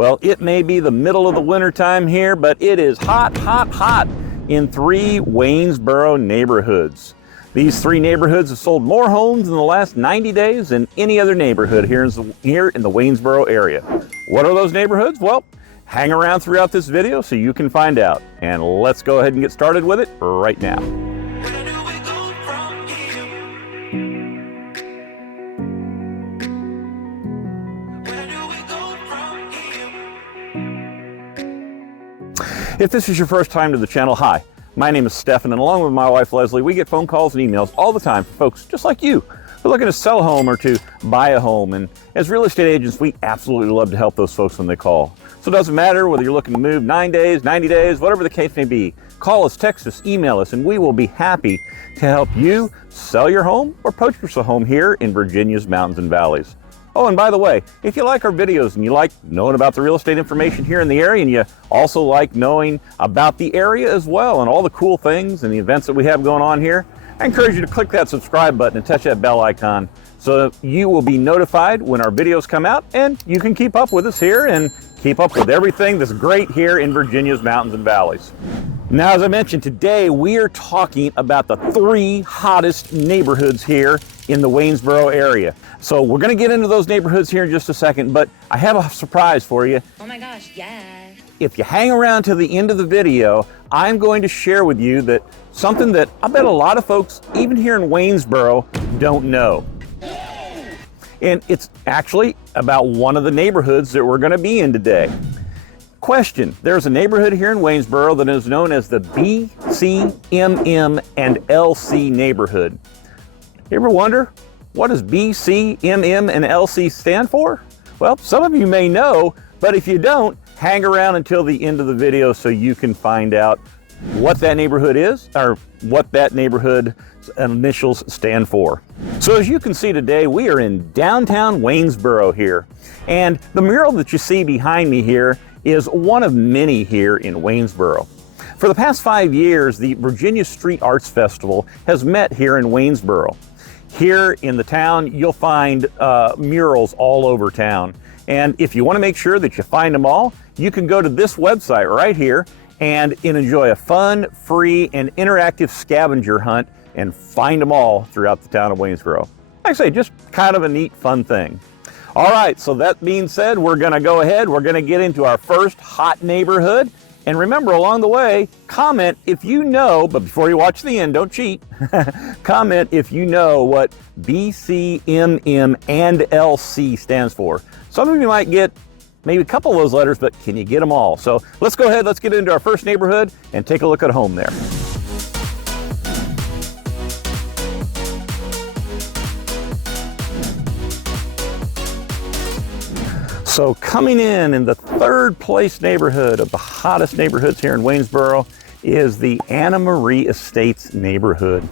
Well, it may be the middle of the winter time here, but it is hot, hot, hot in 3 Waynesboro neighborhoods. These 3 neighborhoods have sold more homes in the last 90 days than any other neighborhood here in the Waynesboro area. What are those neighborhoods? Well, hang around throughout this video so you can find out. And let's go ahead and get started with it right now. If this is your first time to the channel, hi, my name is Stefan, and along with my wife Leslie, we get phone calls and emails all the time from folks just like you who are looking to sell a home or to buy a home. And as real estate agents, we absolutely love to help those folks when they call. So it doesn't matter whether you're looking to move 9 days, 90 days, whatever the case may be. Call us, text us, email us, and we will be happy to help you sell your home or purchase a home here in Virginia's mountains and valleys. Oh, and by the way, if you like our videos and you like knowing about the real estate information here in the area, and you also like knowing about the area as well and all the cool things and the events that we have going on here, I encourage you to click that subscribe button and touch that bell icon so you will be notified when our videos come out, and you can keep up with us here and keep up with everything that's great here in Virginia's mountains and valleys. Now, as I mentioned, today we are talking about the 3 hottest neighborhoods here in the Waynesboro area. So we're going to get into those neighborhoods here in just a second, but I have a surprise for you. Oh my gosh, yeah. If you hang around to the end of the video, I'm going to share with you that something that I bet a lot of folks, even here in Waynesboro, don't know. And it's actually about one of the neighborhoods that we're going to be in today. Question, there's a neighborhood here in Waynesboro that is known as the BCMM and LC neighborhood. You ever wonder, what does BCMM and LC stand for? Well, some of you may know, but if you don't, hang around until the end of the video so you can find out what that neighborhood is, or what that neighborhood's initials stand for. So as you can see today, we are in downtown Waynesboro here. And the mural that you see behind me here is one of many here in Waynesboro. For the past 5 years, the Virginia Street Arts Festival has met here in Waynesboro. Here in the town, you'll find murals all over town. And if you want to make sure that you find them all, you can go to this website right here and enjoy a fun, free, and interactive scavenger hunt and find them all throughout the town of Waynesboro. Like I say, just kind of a neat, fun thing. All right, so that being said, we're going to go ahead. We're going to get into our first hot neighborhood. And remember, along the way, comment if you know, but before you watch the end, don't cheat. Comment if you know what BCMM and LC stands for. Some of you might get maybe a couple of those letters, but can you get them all? So let's go ahead, let's get into our first neighborhood and take a look at a home there. So coming in the 3rd place neighborhood of the hottest neighborhoods here in Waynesboro is the Anna Marie Estates neighborhood.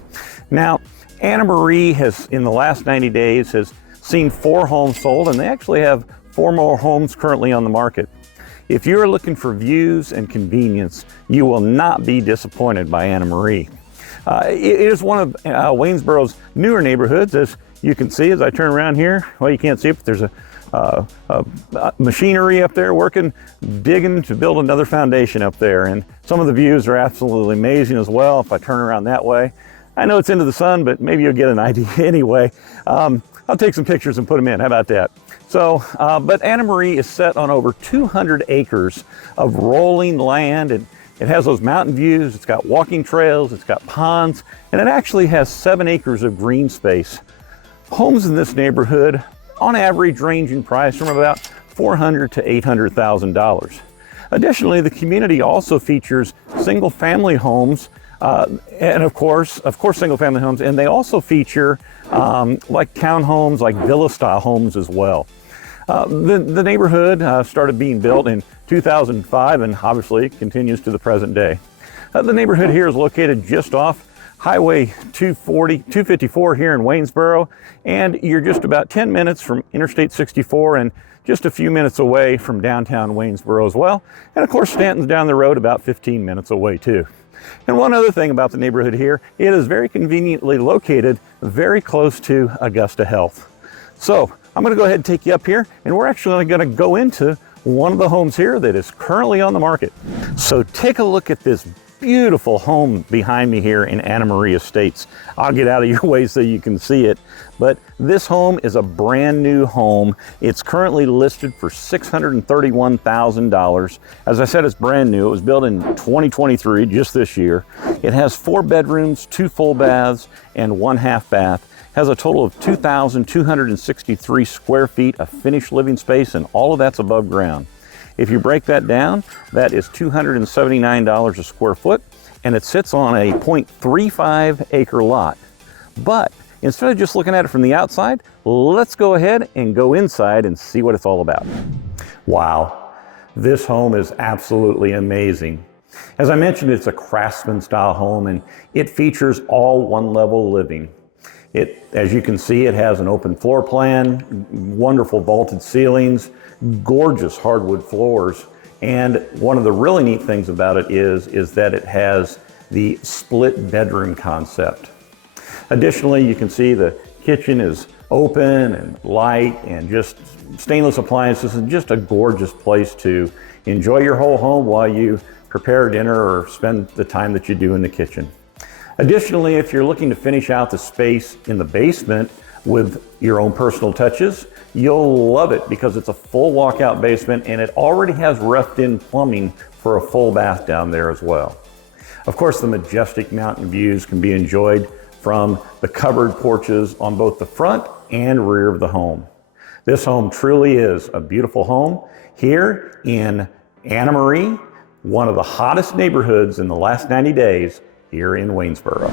Now, Anna Marie has, in the last 90 days, has seen 4 homes sold, and they actually have 4 more homes currently on the market. If you're looking for views and convenience, you will not be disappointed by Anna Marie. It is one of Waynesboro's newer neighborhoods, as you can see as I turn around here. Well, you can't see it, but there's a machinery up there working, digging to build another foundation up there. And some of the views are absolutely amazing as well. If I turn around that way, I know it's into the sun, but maybe you'll get an idea anyway. I'll take some pictures and put them in. How about that? So, but Anna Marie is set on over 200 acres of rolling land, and it has those mountain views. It's got walking trails, it's got ponds, and it actually has 7 acres of green space. Homes in this neighborhood on average range in price from about $400,000 to $800,000. Additionally, the community also features single-family homes, and of course, single-family homes, and they also feature like townhomes, like villa-style homes as well. The neighborhood started being built in 2005 and obviously continues to the present day. The neighborhood here is located just off Highway 254 here in Waynesboro, and you're just about 10 minutes from Interstate 64 and just a few minutes away from downtown Waynesboro as well. And of course, Stanton's down the road about 15 minutes away too. And one other thing about the neighborhood here, it is very conveniently located very close to Augusta Health. So I'm going to go ahead and take you up here, and we're actually going to go into one of the homes here that is currently on the market. So take a look at this beautiful home behind me here in Anna Marie Estates. I'll get out of your way so you can see it, but this home is a brand new home. It's currently listed for $631,000. As I said, it's brand new. It was built in 2023, just this year. It has 4 bedrooms, 2 full baths, and 1 half bath. Has a total of 2,263 square feet of finished living space, and all of that's above ground. If you break that down, that is $279 a square foot, and it sits on a 0.35 acre lot. But instead of just looking at it from the outside, let's go ahead and go inside and see what it's all about. Wow, this home is absolutely amazing. As I mentioned, it's a craftsman style home, and it features all one-level living. As you can see, it has an open floor plan, wonderful vaulted ceilings, gorgeous hardwood floors, and one of the really neat things about it is that it has the split bedroom concept. Additionally, you can see the kitchen is open and light and just stainless appliances, and just a gorgeous place to enjoy your whole home while you prepare dinner or spend the time that you do in the kitchen. Additionally, if you're looking to finish out the space in the basement with your own personal touches, you'll love it because it's a full walkout basement, and it already has roughed-in plumbing for a full bath down there as well. Of course, the majestic mountain views can be enjoyed from the covered porches on both the front and rear of the home. This home truly is a beautiful home here in Anna Marie, one of the hottest neighborhoods in the last 90 days here in Waynesboro.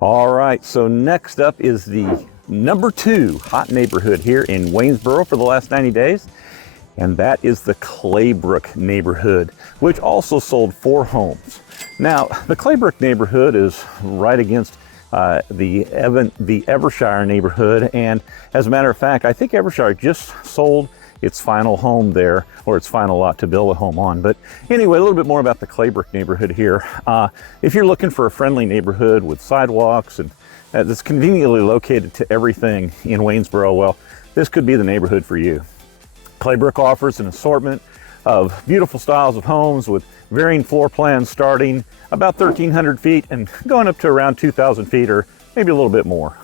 All right, so next up is the number 2 hot neighborhood here in Waynesboro for the last 90 days, and that is the Claybrook neighborhood, which also sold 4 homes. Now, the Claybrook neighborhood is right against the Evershire neighborhood, and as a matter of fact, I think Evershire just sold its final home there, or its final lot to build a home on. But anyway, a little bit more about the Claybrook neighborhood here. If you're looking for a friendly neighborhood with sidewalks and that's conveniently located to everything in Waynesboro, well, this could be the neighborhood for you. Claybrook offers an assortment of beautiful styles of homes with varying floor plans starting about 1,300 feet and going up to around 2,000 feet or maybe a little bit more.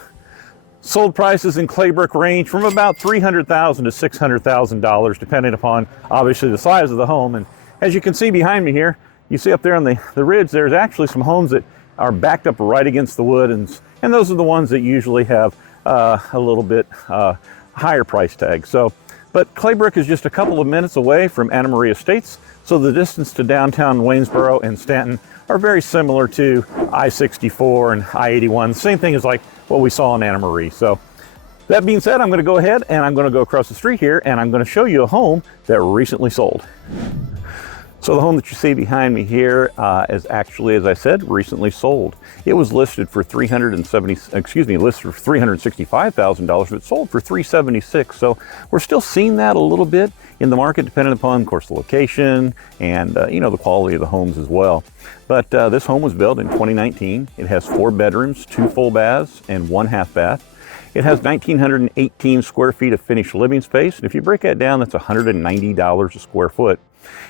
Sold prices in Claybrook range from about $300,000 to $600,000, depending upon obviously the size of the home. And as you can see behind me here, you see up there on the ridge, there's actually some homes that are backed up right against the wood, and those are the ones that usually have a little bit higher price tag. But Claybrook is just a couple of minutes away from Anna Marie Estates, so the distance to downtown Waynesboro and Stanton are very similar to I-64 and I-81. Same thing as like what we saw in Anna Marie. So that being said, I'm going to go ahead and I'm going to go across the street here and I'm going to show you a home that recently sold. So the home that you see behind me here is actually, as I said, recently sold. It was listed for $365,000, but sold for $376,000. So we're still seeing that a little bit in the market, depending upon, of course, the location and the quality of the homes as well. But this home was built in 2019. It has 4 bedrooms, 2 full baths, and 1 half bath. It has 1,918 square feet of finished living space. And if you break that down, that's $190 a square foot.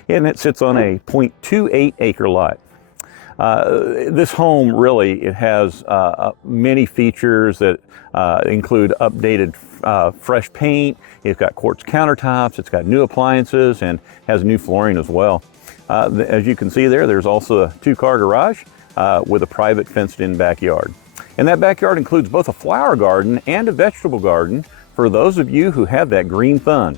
And it sits on a 0.28 acre lot. This home really, it has many features that include updated fresh paint, it's got quartz countertops, it's got new appliances, and has new flooring as well. As you can see there, there's also a 2-car garage with a private fenced-in backyard. And that backyard includes both a flower garden and a vegetable garden for those of you who have that green thumb.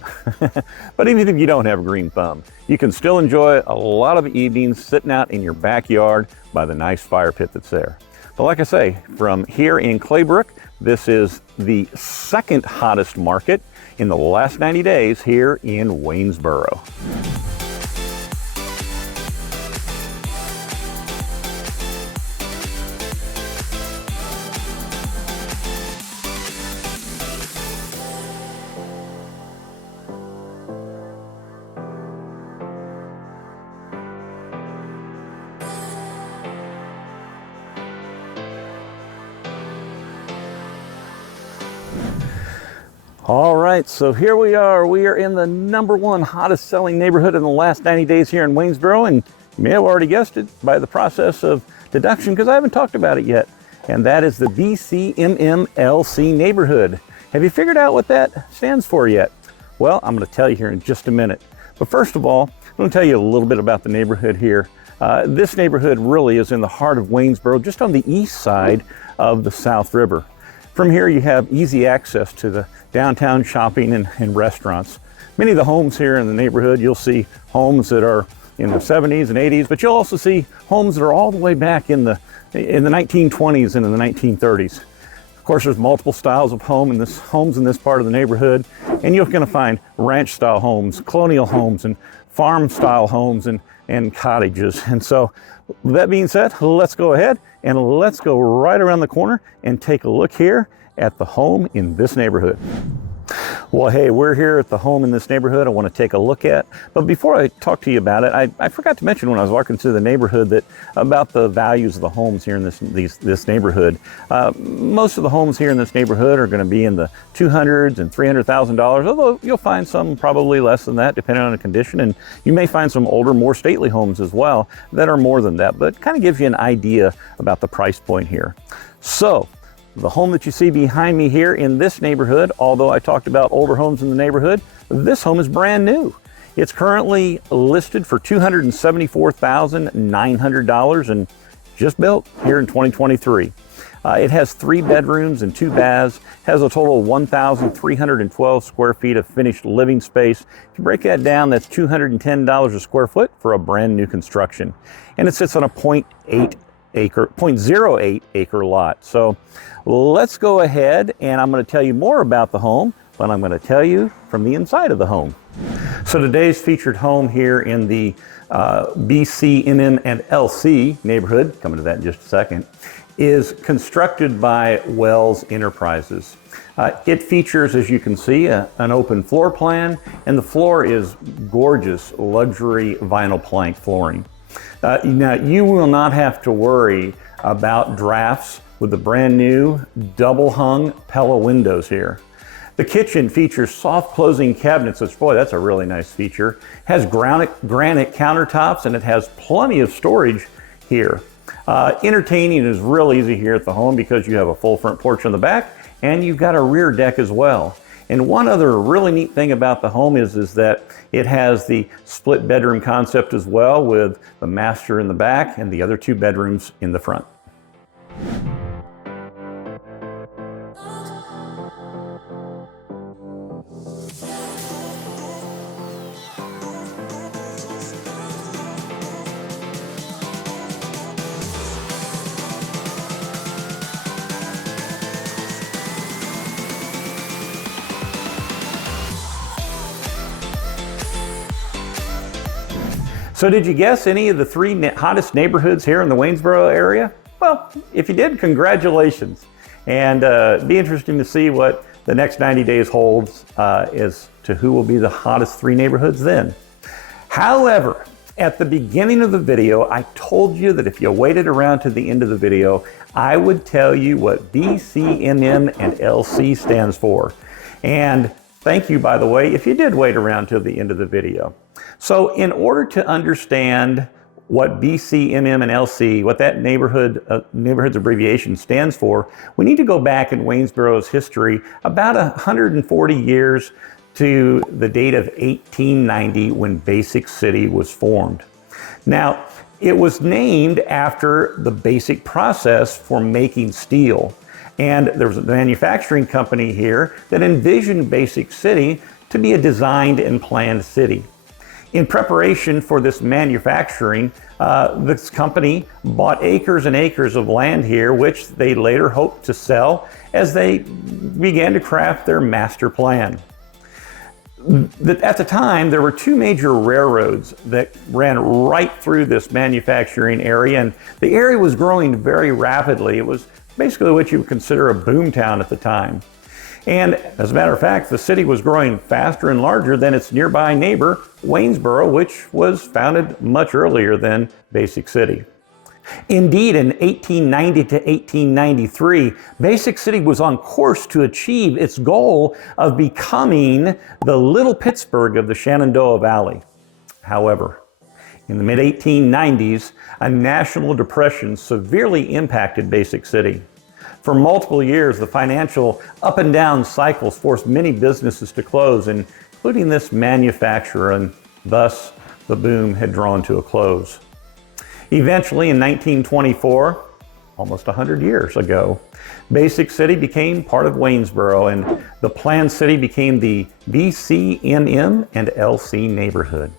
But even if you don't have a green thumb, you can still enjoy a lot of evenings sitting out in your backyard by the nice fire pit that's there. But like I say, from here in Claybrook, this is the second hottest market in the last 90 days here in Waynesboro. All right, so here we are. We are in the #1 hottest selling neighborhood in the last 90 days here in Waynesboro, and you may have already guessed it by the process of deduction because I haven't talked about it yet, and that is the BCMM LC neighborhood. Have you figured out what that stands for yet? Well, I'm going to tell you here in just a minute. But first of all, I'm going to tell you a little bit about the neighborhood here. This neighborhood really is in the heart of Waynesboro, just on the east side of the South River. From here, you have easy access to the downtown shopping and restaurants. Many of the homes here in the neighborhood, you'll see homes that are in the 70s and 80s, but you'll also see homes that are all the way back in the 1920s and in the 1930s. Of course, there's multiple styles of homes in this part of the neighborhood, and you're going to find ranch-style homes, colonial homes, and farm-style homes and cottages. And so, with that being said, let's go ahead and let's go right around the corner and take a look here at the home in this neighborhood. Well, hey, we're here at the home in this neighborhood I want to take a look at. But before I talk to you about it, I forgot to mention when I was walking through the neighborhood that about the values of the homes here in this neighborhood. Most of the homes here in this neighborhood are going to be in the $200,000 and $300,000, although you'll find some probably less than that depending on the condition. And you may find some older, more stately homes as well that are more than that, but kind of gives you an idea about the price point here. So, the home that you see behind me here in this neighborhood, although I talked about older homes in the neighborhood, this home is brand new. It's currently listed for $274,900 and just built here in 2023. It has 3 bedrooms and 2 baths, has a total of 1,312 square feet of finished living space. If you break that down, that's $210 a square foot for a brand new construction. And it sits on a 0.08 acre lot. So let's go ahead and I'm going to tell you more about the home, but I'm going to tell you from the inside of the home. So today's featured home here in the BCMM LC neighborhood, coming to that in just a second, is constructed by Wells Enterprises. It features, as you can see, an open floor plan, and the floor is gorgeous luxury vinyl plank flooring. Now, you will not have to worry about drafts with the brand new double hung Pella windows here. The kitchen features soft closing cabinets, which, boy, that's a really nice feature. Has granite countertops, and it has plenty of storage here. Entertaining is real easy here at the home because you have a full front porch on the back, and you've got a rear deck as well. And one other really neat thing about the home is that it has the split bedroom concept as well, with the master in the back and the other 2 bedrooms in the front. So did you guess any of the 3 hottest neighborhoods here in the Waynesboro area? Well, if you did, congratulations. And it'd be interesting to see what the next 90 days holds as to who will be the hottest 3 neighborhoods then. However, at the beginning of the video, I told you that if you waited around to the end of the video, I would tell you what BCMM and LC stands for. And thank you, by the way, if you did wait around till the end of the video. So in order to understand what BCMM and LC, what that neighborhood's abbreviation stands for, we need to go back in Waynesboro's history about 140 years to the date of 1890 when Basic City was formed. Now, it was named after the basic process for making steel. And there was a manufacturing company here that envisioned Basic City to be a designed and planned city. In preparation for this manufacturing, this company bought acres and acres of land here, which they later hoped to sell as they began to craft their master plan. At the time, there were two major railroads that ran right through this manufacturing area, and the area was growing very rapidly. It was basically what you would consider a boom town at the time. And as a matter of fact, the city was growing faster and larger than its nearby neighbor, Waynesboro, which was founded much earlier than Basic City. Indeed, in 1890 to 1893, Basic City was on course to achieve its goal of becoming the Little Pittsburgh of the Shenandoah Valley. However, in the mid-1890s, a national depression severely impacted Basic City. For multiple years, the financial up and down cycles forced many businesses to close, including this manufacturer, and thus the boom had drawn to a close. Eventually, in 1924, almost 100 years ago, Basic City became part of Waynesboro, and the planned city became the BCMM and LC neighborhood.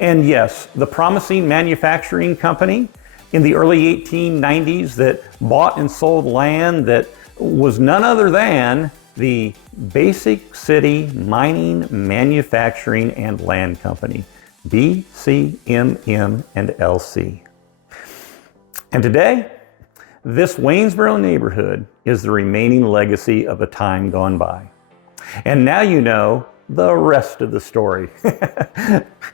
And yes, the promising manufacturing company in the early 1890s that bought and sold land that was none other than the Basic City Mining, Manufacturing, and Land Company, BCMM and LC. And today, this Waynesboro neighborhood is the remaining legacy of a time gone by. And now you know the rest of the story.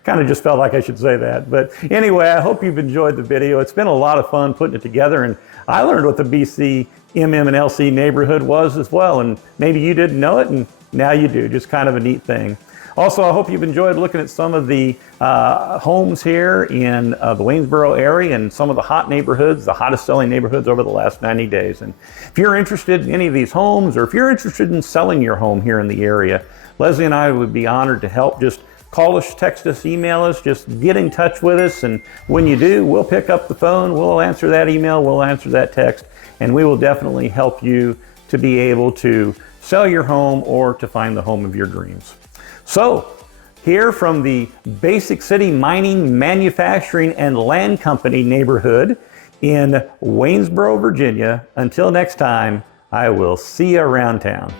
Kind of just felt like I should say that. But anyway, I hope you've enjoyed the video. It's been a lot of fun putting it together, and I learned what the BCMM and LC neighborhood was as well. And maybe you didn't know it, and now you do. Just kind of a neat thing. Also, I hope you've enjoyed looking at some of the homes here in the Waynesboro area and some of the hot neighborhoods, the hottest selling neighborhoods over the last 90 days. And if you're interested in any of these homes, or if you're interested in selling your home here in the area, Leslie and I would be honored to help. Just call us, text us, email us, just get in touch with us. And when you do, we'll pick up the phone, we'll answer that email, we'll answer that text, and we will definitely help you to be able to sell your home or to find the home of your dreams. So, here from the Basic City Mining, Manufacturing, and Land Company neighborhood in Waynesboro, Virginia, until next time, I will see you around town.